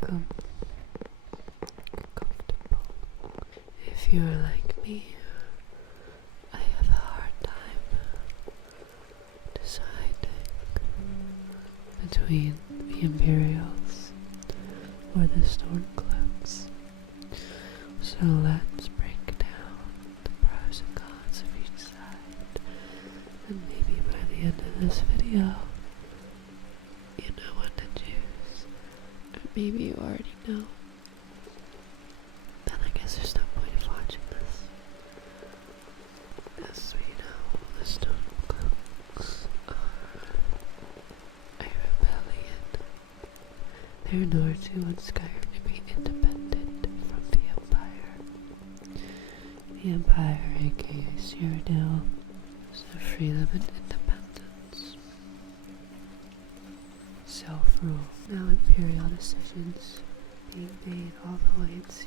welcome. Comfortable. If you're like me, I have a hard time deciding between the Imperials or the Stormcloaks. So let's break down the pros and cons of each side, and maybe by the end of this video, you know what to choose. Or maybe you already know. Then I guess there's no point of watching this. As we know, the Stormcloaks are a rebellion. They're in order to in Skyrim to be independent from the Empire. The Empire, aka Cyrodiil, is their freedom and independence. Self-rule. Now Imperial decisions being made all the way in Cyrodiil.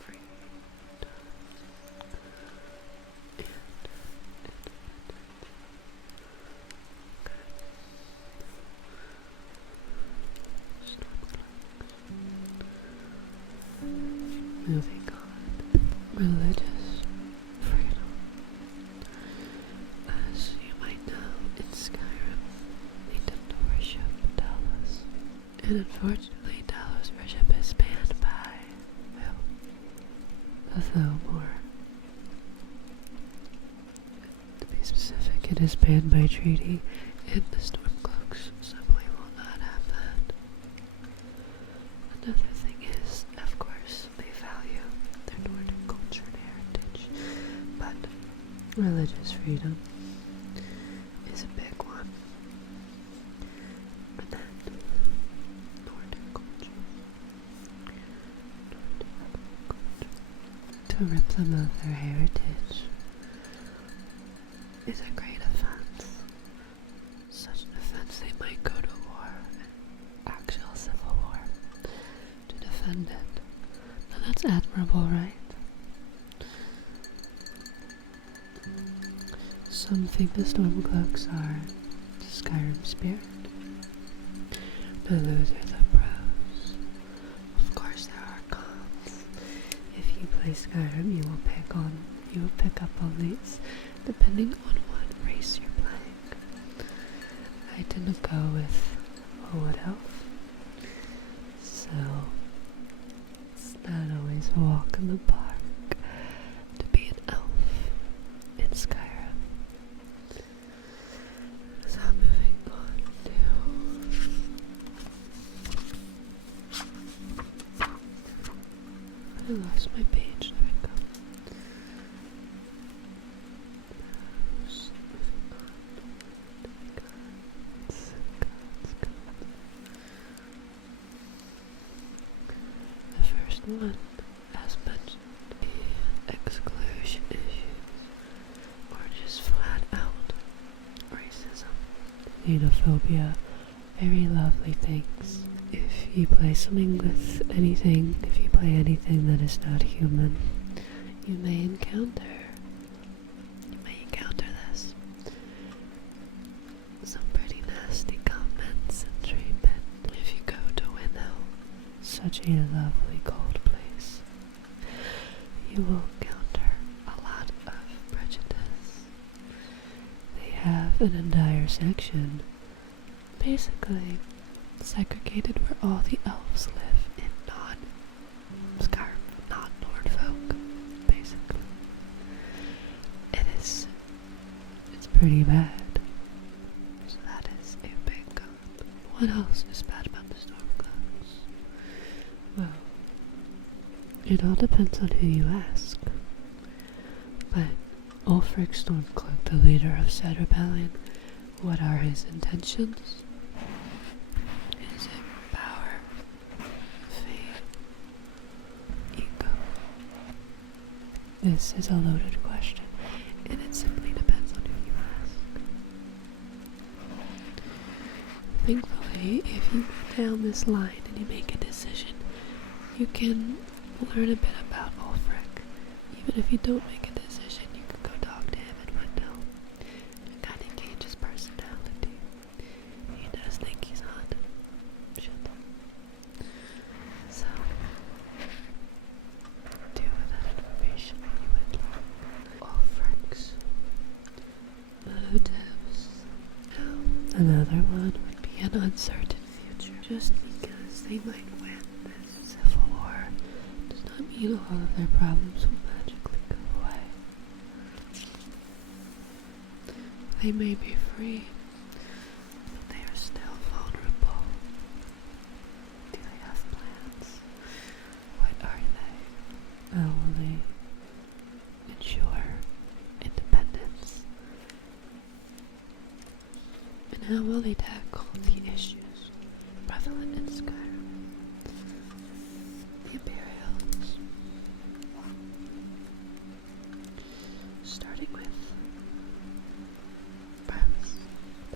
Freedom. And moving on. Religious freedom. As you might know, in Skyrim, they tend to worship Talos. And unfortunately, Talos worship is banned by, well, the Thelmor. To be specific, it is banned by treaty and the Stormcloaks, so we will not have that. Another thing is, of course, they value their Nordic culture and heritage, but religious freedom is a big one. And then, Nordic culture. To rip them of their heritage is a great offense. Such an offense they might go to war, actual civil war, to defend it. Now that's admirable, right? Some think the Stormcloaks are Skyrim spirit. Now those are the pros. Of course there are cons. If you play Skyrim, you will pick up on these, depending on what race you're playing. I tend to go with a wood elf, so it's not always a walk in the park to be an elf in Skyrim. So moving on to... I lost my page, there we go. The first one, as mentioned, the exclusion issues, or just flat out racism, xenophobia, very lovely things. If you play something with anything, if you play anything that is not human, you may encounter this. Some pretty nasty comments and treatment. If you go to Winnow, such a lovely cold place, you will encounter a lot of prejudice. They have an entire section, basically segregated, where all the elves live in non-Skyrim, non-Nordfolk, basically. It's pretty bad. So that is a big con. What else is bad about the Stormcloaks? Well, it all depends on who you ask. But Ulfric Stormcloak, the leader of said rebellion, what are his intentions? Is it power, fame, ego? This is a loaded question, and it simply depends on who you ask. Thankfully, if you go down this line and you make a decision, you can learn a bit about Ulfric. Even if you don't make a decision, you can go talk to him and find out and kind of gauge his personality. He does think he's hot. everyone would be an uncertain future. Just because they might win this civil war does not mean all of their problems will magically go away. They may be free, but they are still vulnerable. Do they have plans? What are they? How will they ensure independence? And how will they tackle the issues prevalent in Skyrim? The Imperials. Starting with birds.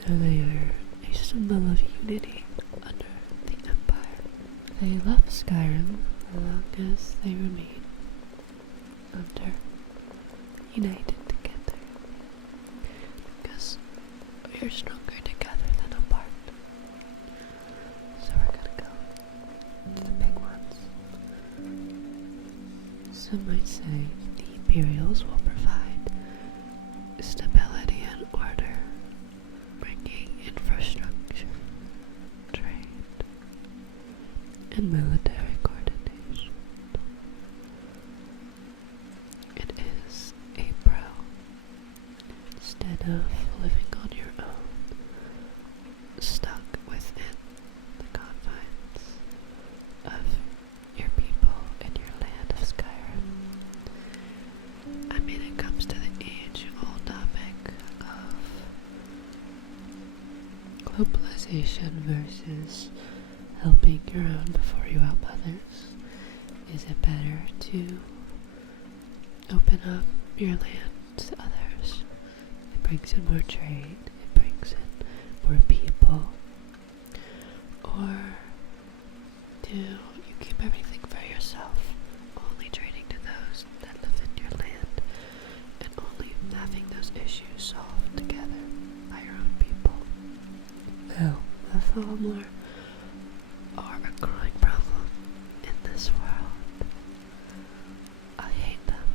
They are a symbol of unity under the Empire. They love Skyrim as long as they remain under united together. Because we are stronger together than apart. So we're gonna go to the big ones. Some might say the Imperials will provide stability and order, bringing infrastructure, trade, and military coordination. It is a pro. Instead of living on your own, stuck within the confines of your people and your land of Skyrim. I mean, it comes to the age-old topic of globalization versus helping your own before you help others. Is it better to open up your land to others? It brings in more trade, it brings in more people. Or do you keep everything for yourself, only trading to those that live in your land, and only having those issues solved together by your own people? Well, the Thalmor are a growing problem in this world. I hate them,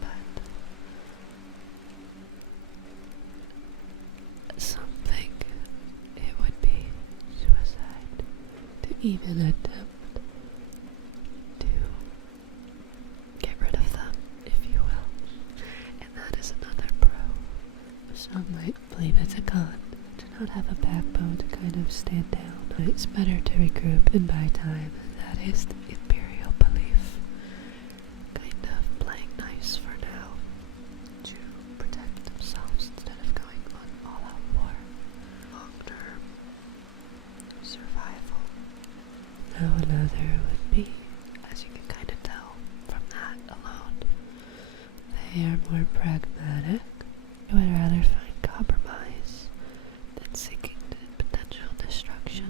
but some think it would be suicide to even attempt to get rid of them, if you will. And that is another pro. Some might believe it's a con to not have a backbone to kind of stand down. It's better to regroup and buy time. That is the Imperial belief. Kind of playing nice for now to protect themselves instead of going on all-out war. Long-term survival. Now another would be, as you can kind of tell from that alone, they are more pragmatic. They would rather find compromise than seeking potential destruction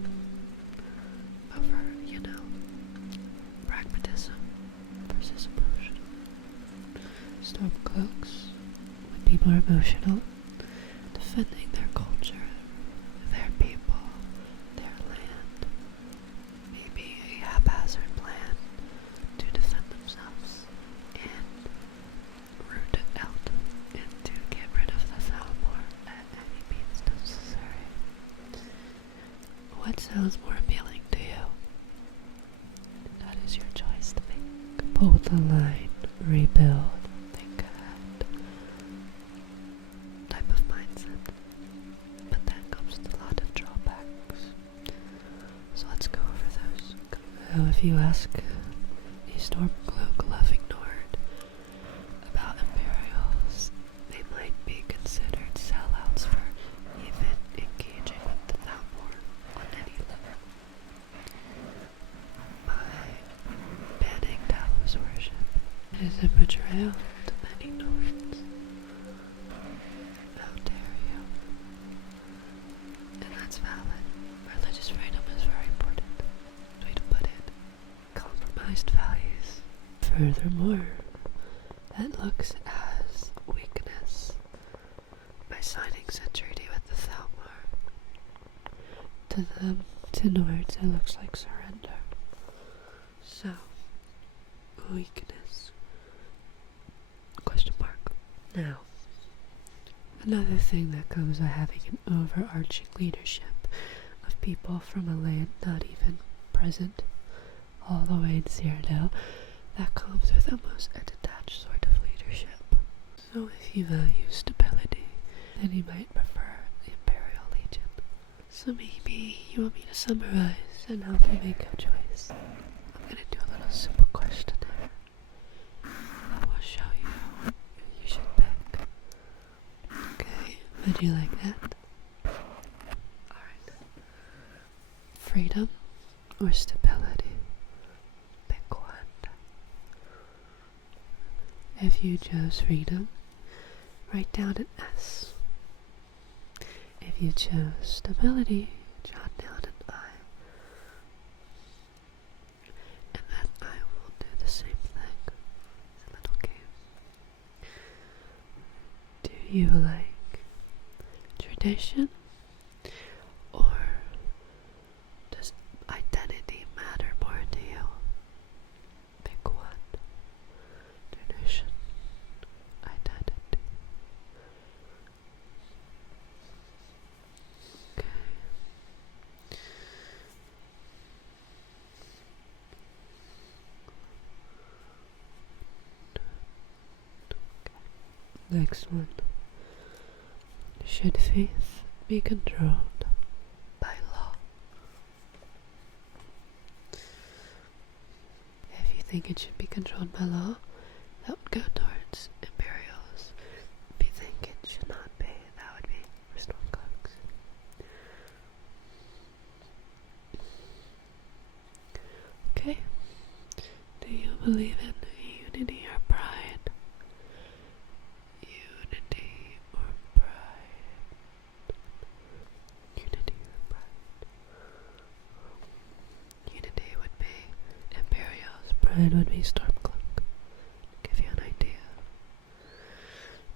over, pragmatism versus emotion. Stormcloaks would be more emotional, defending their culture, their people, their land. Maybe a haphazard plan to defend themselves and root it out and to get rid of the Thalmor at any means necessary. What sounds more appealing to you? That is your choice to make. Pull the line, rebuild, think ahead type of mindset. But that comes with a lot of drawbacks. So let's go over those. Now, if you ask a Stormcloak loving Nord about Imperials, they might be considered sellouts for even engaging with the Thalmor on any level. By banning Talos worship, it is a betrayal to many Nords. How dare you? And that's valid. Religious freedom is very important. Way to put it. Compromised values. Furthermore, that looks as weakness by signing a treaty with the Thalmor. To them, to Nords, it looks like surrender. So, weakness. Question mark. Now, Another thing that comes by having an overarching leadership of people from a land not even present all the way in Cyrodiil, that comes with almost a detached sort of leadership. So if you value stability, then you might prefer the Imperial Legion. So maybe you want me to summarize and help you make a choice. I'm gonna do a little simple questionnaire that will show you who you should pick. Okay, would you like that? Alright. Freedom or stability? Pick one. If you chose freedom, write down an S. If you chose stability, jot down an I. And then I will do the same thing. It's a little game. Do you like tradition? Or does identity matter more to you? Pick one. Tradition. Identity. Okay. Next one. Should faith be controlled by law? If you think it should be controlled by law, that would go towards Imperials. If you think it should not be, that would be for Stormcloaks. Okay. Do you believe in unity or pride? Unity or pride? Unity or pride? Unity would be Imperials, pride would be Stormcloak. Give you an idea.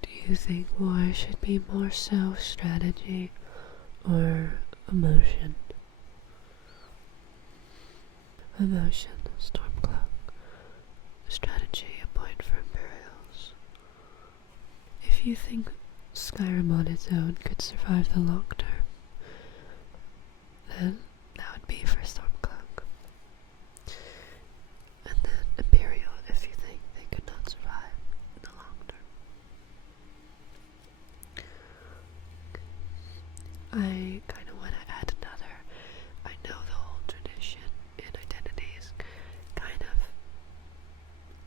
Do you think war should be more so strategy or emotion? Emotion, Stormcloak. Strategy, a point for Imperials. If you think Skyrim on its own could survive the long term, then that would be for Stormcloak. And then Imperial if you think they could not survive in the long term. I kind of want to add another. I know the whole tradition and identity is kind of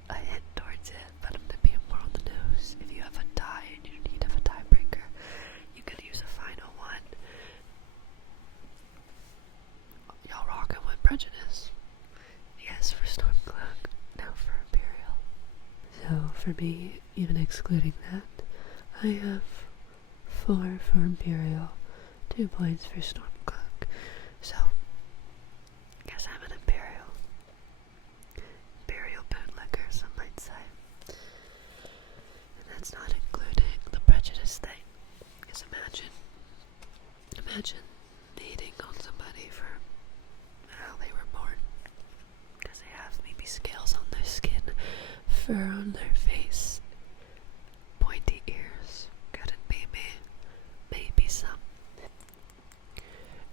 a hint towards it, but I'm going to be more on the nose. If you have a tie and you need a tiebreaker, you could use a final one. Y'all rockin' with prejudice. Yes for Stormcloak, no for Imperial. So for me, even excluding that, I have 4 for Imperial, 2 points for Stormcloak. So, guess I'm an Imperial. Imperial bootlicker, some might say. And that's not including the prejudice thing. Because imagine hating on somebody for how they were born. Because they have maybe scales on their skin, fur on their face, pointy ears. Couldn't be me. Maybe some.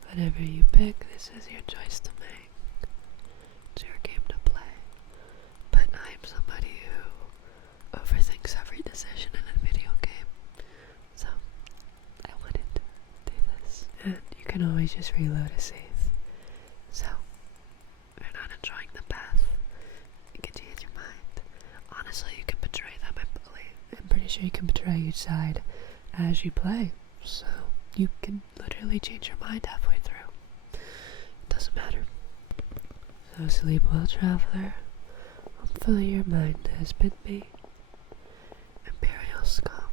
Whatever you pick, this is your choice to make. It's your game to play. But I'm somebody who overthinks every decision in a video game. So, I wouldn't do this. And you can always just reload a save. So, if you're not enjoying the path, you can change your mind. Honestly, you can betray them, I believe. I'm pretty sure you can betray each side as you play. So, you can literally change your mind halfway through. It doesn't matter. So sleep well, traveler. Hopefully your mind has been made. Imperial scum.